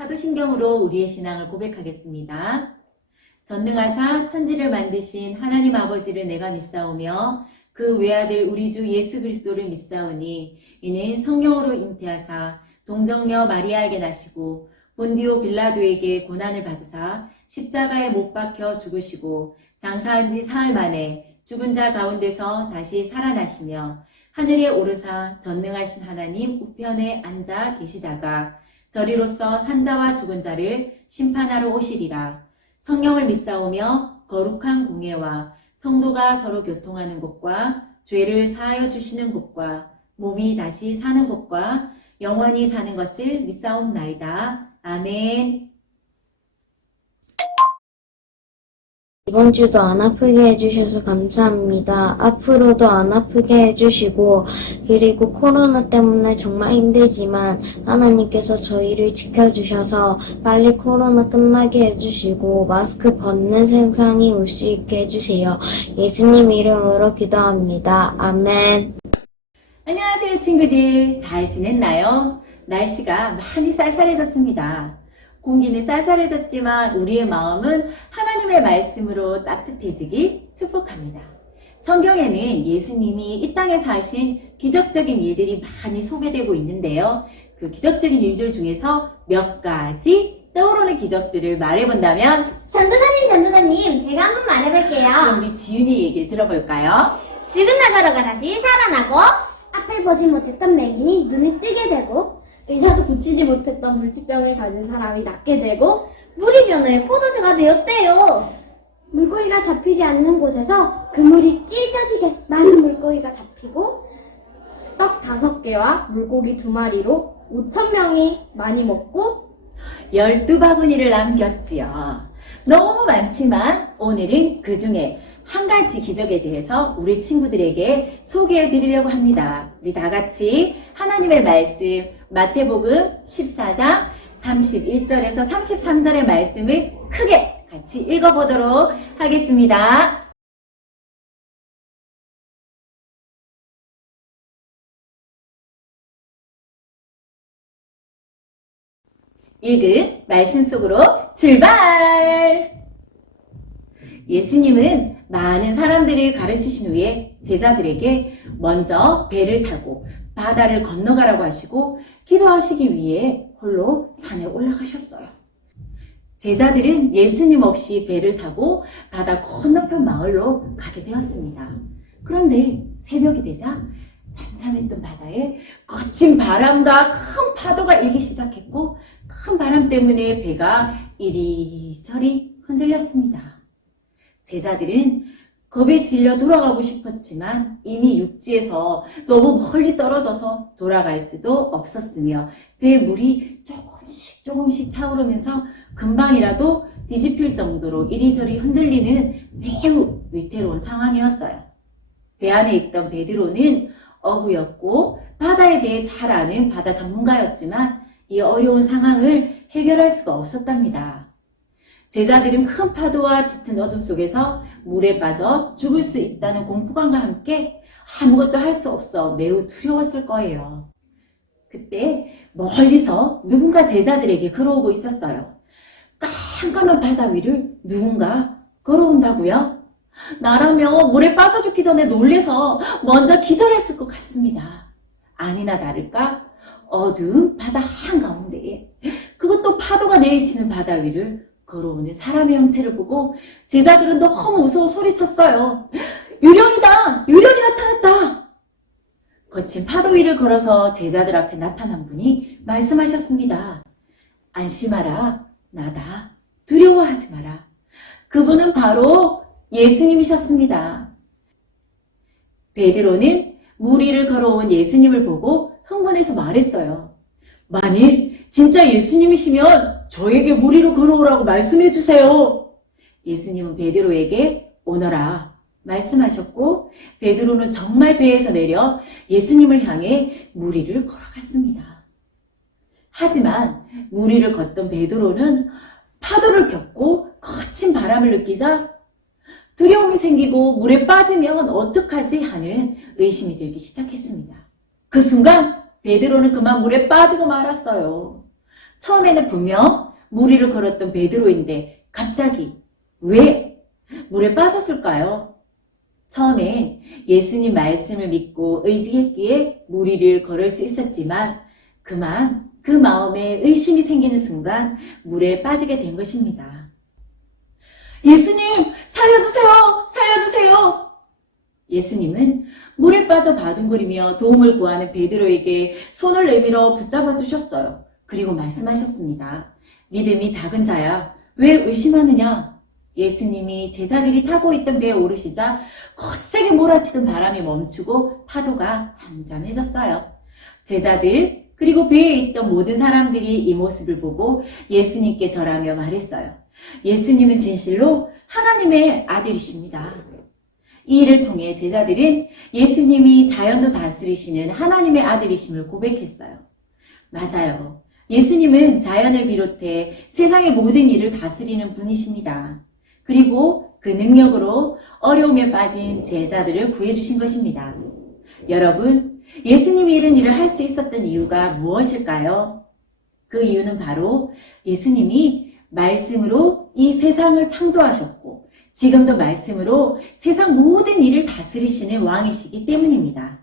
사도신경으로 우리의 신앙을 고백하겠습니다. 전능하사 천지를 만드신 하나님 아버지를 내가 믿사오며 그 외아들 우리 주 예수 그리스도를 믿사오니 이는 성령으로 잉태하사 동정녀 마리아에게 나시고 본디오 빌라도에게 고난을 받으사 십자가에 못 박혀 죽으시고 장사한 지 사흘 만에 죽은 자 가운데서 다시 살아나시며 하늘에 오르사 전능하신 하나님 우편에 앉아 계시다가 저리로서 산자와 죽은 자를 심판하러 오시리라. 성령을 믿사오며 거룩한 공예와 성도가 서로 교통하는 것과 죄를 사하여 주시는 것과 몸이 다시 사는 것과 영원히 사는 것을 믿사옵나이다. 아멘. 이번 주도 안 아프게 해주셔서 감사합니다. 앞으로도 안 아프게 해주시고, 그리고 코로나 때문에 정말 힘들지만 하나님께서 저희를 지켜주셔서 빨리 코로나 끝나게 해주시고 마스크 벗는 세상이 올 수 있게 해주세요. 예수님 이름으로 기도합니다. 아멘. 안녕하세요 친구들. 잘 지냈나요? 날씨가 많이 쌀쌀해졌습니다. 공기는 쌀쌀해졌지만 우리의 마음은 하나님의 말씀으로 따뜻해지기 축복합니다. 성경에는 예수님이 이 땅에서 하신 기적적인 일들이 많이 소개되고 있는데요. 그 기적적인 일들 중에서 몇 가지 떠오르는 기적들을 말해본다면 전도사님, 제가 한번 말해볼게요. 그럼 우리 지윤이 얘기를 들어볼까요? 죽은 나사로가 다시 살아나고, 앞을 보지 못했던 맹인이 눈을 뜨게 되고, 의사도 고치지 못했던 불치병을 가진 사람이 낫게 되고, 물이 변해 포도주가 되었대요. 물고기가 잡히지 않는 곳에서 그물이 찢어지게 많은 물고기가 잡히고, 떡 5개와 물고기 2마리로 5,000명이 많이 먹고, 12바구니를 남겼지요. 너무 많지만 오늘은 그 중에 한 가지 기적에 대해서 우리 친구들에게 소개해 드리려고 합니다. 우리 다 같이 하나님의 말씀 마태복음 14장 31절에서 33절의 말씀을 크게 같이 읽어보도록 하겠습니다. 읽은 말씀 속으로 출발! 예수님은 많은 사람들을 가르치신 후에 제자들에게 먼저 배를 타고 바다를 건너가라고 하시고 기도하시기 위해 홀로 산에 올라가셨어요. 제자들은 예수님 없이 배를 타고 바다 건너편 마을로 가게 되었습니다. 그런데 새벽이 되자 잠잠했던 바다에 거친 바람과 큰 파도가 일기 시작했고 큰 바람 때문에 배가 이리저리 흔들렸습니다. 제자들은 겁에 질려 돌아가고 싶었지만 이미 육지에서 너무 멀리 떨어져서 돌아갈 수도 없었으며 배에 물이 조금씩 차오르면서 금방이라도 뒤집힐 정도로 이리저리 흔들리는 매우 위태로운 상황이었어요. 배 안에 있던 베드로는 어부였고 바다에 대해 잘 아는 바다 전문가였지만 이 어려운 상황을 해결할 수가 없었답니다. 제자들은 큰 파도와 짙은 어둠 속에서 물에 빠져 죽을 수 있다는 공포감과 함께 아무것도 할 수 없어 매우 두려웠을 거예요. 그때 멀리서 누군가 제자들에게 걸어오고 있었어요. 깜깜한 바다 위를 누군가 걸어온다고요? 나라면 물에 빠져 죽기 전에 놀래서 먼저 기절했을 것 같습니다. 아니나 다를까 어두운 바다 한가운데에 그것도 파도가 내리치는 바다 위를 걸어오는 사람의 형체를 보고 제자들은 너무 무서워 소리쳤어요. 유령이다! 유령이 나타났다! 거친 파도 위를 걸어서 제자들 앞에 나타난 분이 말씀하셨습니다. 안심하라, 나다. 두려워하지 마라. 그분은 바로 예수님이셨습니다. 베드로는 물 위를 걸어온 예수님을 보고 흥분해서 말했어요. 만일 진짜 예수님이시면 저에게 물 위로 걸어오라고 말씀해 주세요. 예수님은 베드로에게 오너라 말씀하셨고 베드로는 정말 배에서 내려 예수님을 향해 물 위를 걸어갔습니다. 하지만 물 위를 걷던 베드로는 파도를 겪고 거친 바람을 느끼자 두려움이 생기고 물에 빠지면 어떡하지 하는 의심이 들기 시작했습니다. 그 순간 베드로는 그만 물에 빠지고 말았어요. 처음에는 분명 물 위를 걸었던 베드로인데 갑자기 왜 물에 빠졌을까요? 처음엔 예수님 말씀을 믿고 의지했기에 물 위를 걸을 수 있었지만 그만 그 마음에 의심이 생기는 순간 물에 빠지게 된 것입니다. 예수님, 살려주세요! 살려주세요! 예수님은 물에 빠져 바둥거리며 도움을 구하는 베드로에게 손을 내밀어 붙잡아 주셨어요. 그리고 말씀하셨습니다. 믿음이 작은 자야, 왜 의심하느냐? 예수님이 제자들이 타고 있던 배에 오르시자 거세게 몰아치던 바람이 멈추고 파도가 잠잠해졌어요. 제자들 그리고 배에 있던 모든 사람들이 이 모습을 보고 예수님께 절하며 말했어요. 예수님은 진실로 하나님의 아들이십니다. 이 일을 통해 제자들은 예수님이 자연도 다스리시는 하나님의 아들이심을 고백했어요. 맞아요. 예수님은 자연을 비롯해 세상의 모든 일을 다스리는 분이십니다. 그리고 그 능력으로 어려움에 빠진 제자들을 구해주신 것입니다. 여러분, 예수님이 이런 일을 할 수 있었던 이유가 무엇일까요? 그 이유는 바로 예수님이 말씀으로 이 세상을 창조하셨고 지금도 말씀으로 세상 모든 일을 다스리시는 왕이시기 때문입니다.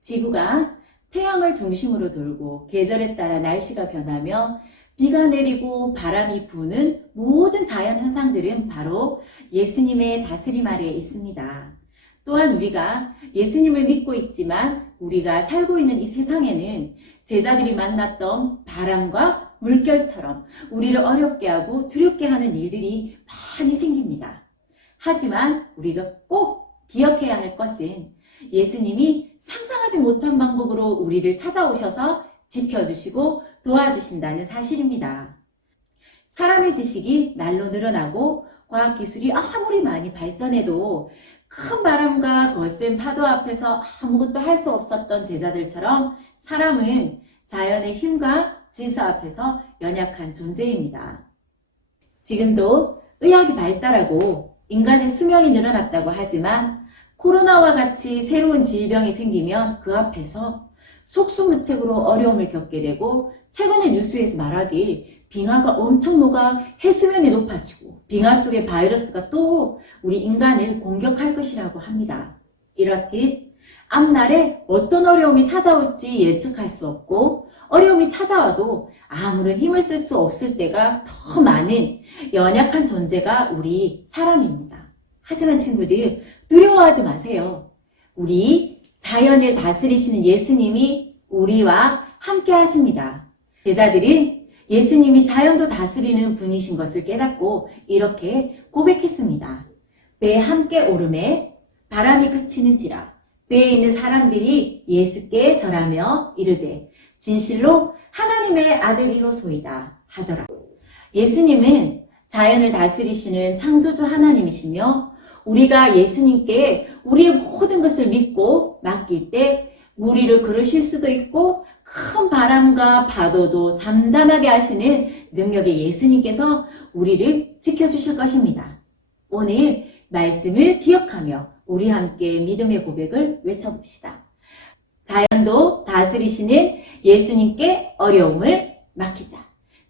지구가 태양을 중심으로 돌고 계절에 따라 날씨가 변하며 비가 내리고 바람이 부는 모든 자연 현상들은 바로 예수님의 다스림 아래에 있습니다. 또한 우리가 예수님을 믿고 있지만 우리가 살고 있는 이 세상에는 제자들이 만났던 바람과 물결처럼 우리를 어렵게 하고 두렵게 하는 일들이 많이 생깁니다. 하지만 우리가 꼭 기억해야 할 것은 예수님이 상상하지 못한 방법으로 우리를 찾아오셔서 지켜주시고 도와주신다는 사실입니다. 사람의 지식이 날로 늘어나고 과학기술이 아무리 많이 발전해도 큰 바람과 거센 파도 앞에서 아무것도 할 수 없었던 제자들처럼 사람은 자연의 힘과 질서 앞에서 연약한 존재입니다. 지금도 의학이 발달하고 인간의 수명이 늘어났다고 하지만 코로나와 같이 새로운 질병이 생기면 그 앞에서 속수무책으로 어려움을 겪게 되고 최근에 뉴스에서 말하길 빙하가 엄청 녹아 해수면이 높아지고 빙하 속의 바이러스가 또 우리 인간을 공격할 것이라고 합니다. 이렇듯 앞날에 어떤 어려움이 찾아올지 예측할 수 없고 어려움이 찾아와도 아무런 힘을 쓸 수 없을 때가 더 많은 연약한 존재가 우리 사람입니다. 하지만 친구들 두려워하지 마세요. 우리 자연을 다스리시는 예수님이 우리와 함께 하십니다. 제자들은 예수님이 자연도 다스리는 분이신 것을 깨닫고 이렇게 고백했습니다. 배에 함께 오름에 바람이 그치는지라 배에 있는 사람들이 예수께 절하며 이르되 진실로 하나님의 아들이로소이다 하더라. 예수님은 자연을 다스리시는 창조주 하나님이시며 우리가 예수님께 우리의 모든 것을 믿고 맡길 때 물 위를 걸으실 수도 있고 큰 바람과 파도도 잠잠하게 하시는 능력의 예수님께서 우리를 지켜주실 것입니다. 오늘 말씀을 기억하며 우리 함께 믿음의 고백을 외쳐봅시다. 자연도 다스리시는 예수님께 어려움을 맡기자.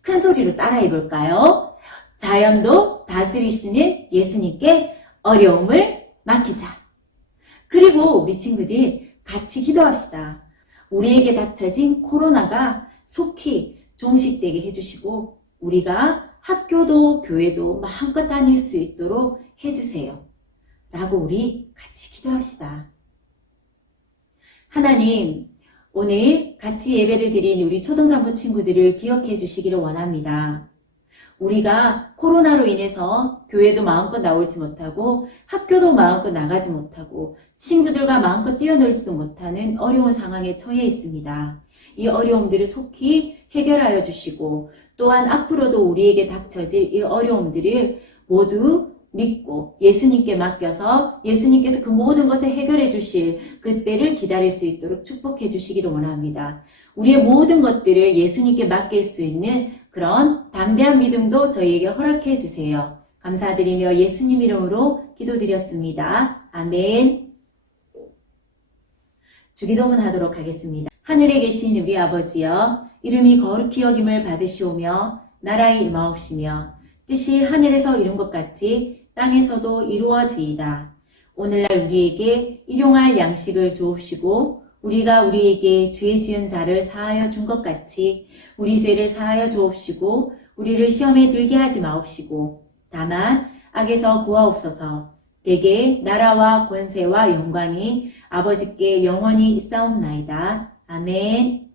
큰 소리로 따라해 볼까요? 자연도 다스리시는 예수님께 어려움을 맡기자. 그리고 우리 친구들 같이 기도합시다. 우리에게 닥쳐진 코로나가 속히 종식되게 해주시고 우리가 학교도 교회도 마음껏 다닐 수 있도록 해주세요. 라고 우리 같이 기도합시다. 하나님, 오늘 같이 예배를 드린 우리 초등산부 친구들을 기억해 주시기를 원합니다. 우리가 코로나로 인해서 교회도 마음껏 나오지 못하고 학교도 마음껏 나가지 못하고 친구들과 마음껏 뛰어놀지도 못하는 어려운 상황에 처해 있습니다. 이 어려움들을 속히 해결하여 주시고 또한 앞으로도 우리에게 닥쳐질 이 어려움들을 모두 믿고 예수님께 맡겨서 예수님께서 그 모든 것을 해결해 주실 그때를 기다릴 수 있도록 축복해 주시기를 원합니다. 우리의 모든 것들을 예수님께 맡길 수 있는 그런 담대한 믿음도 저희에게 허락해 주세요. 감사드리며 예수님 이름으로 기도드렸습니다. 아멘. 주기도문 하도록 하겠습니다. 하늘에 계신 우리 아버지여, 이름이 거룩히 여김을 받으시오며 나라의 임하옵시며 뜻이 하늘에서 이룬 것 같이 땅에서도 이루어지이다. 오늘날 우리에게 일용할 양식을 주옵시고 우리가 우리에게 죄 지은 자를 사하여 준 것 같이 우리 죄를 사하여 주옵시고 우리를 시험에 들게 하지 마옵시고 다만 악에서 구하옵소서. 대개 나라와 권세와 영광이 아버지께 영원히 있사옵나이다. 아멘.